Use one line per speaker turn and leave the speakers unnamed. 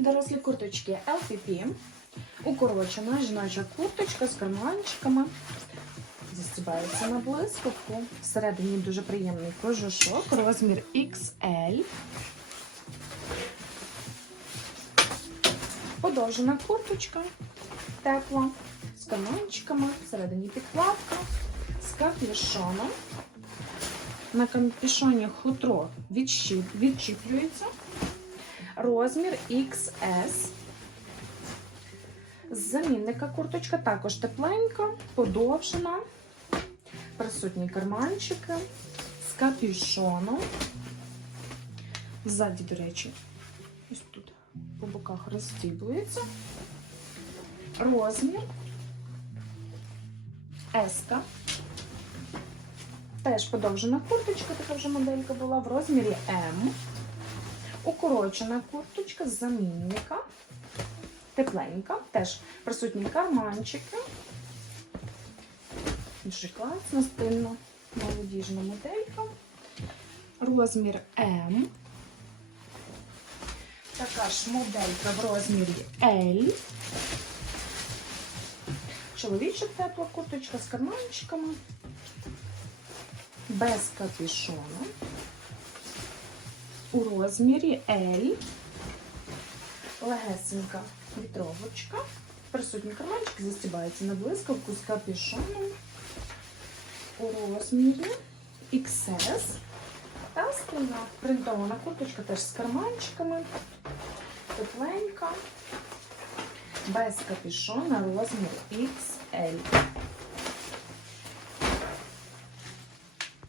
Дорослі курточки LPP. Укорочена жіноча курточка з карманчиками. Застібається на блискавку. Всередині дуже приємний кожушок. Розмір XL. Подовжена курточка. Тепла. З карманчиками. Всередині підкладка. З капюшоном. На капюшоні хутро відчіплюється. Розмір XS. З замінника курточка також тепленька, подовжена. Присутні карманчики з капюшоном. Ззаді, до речі, ось тут по боках розстібується. Розмір S. Теж подовжена курточка, така вже моделька була в розмірі М. Укорочена курточка з замінника. Тепленька, теж присутні карманчики. Дуже класна, стильна, молодіжна моделька. Розмір М. Така ж моделька в розмірі L. Чоловіча тепла курточка з карманчиками. Без капюшону. У розмірі L. Легесенька вітровочка. Присутні карманчики застібаються на блискавку з капюшоном. У розмірі XS. Та спина принтована курточка теж з карманчиками. Тепленька. Без капюшона розмір XL.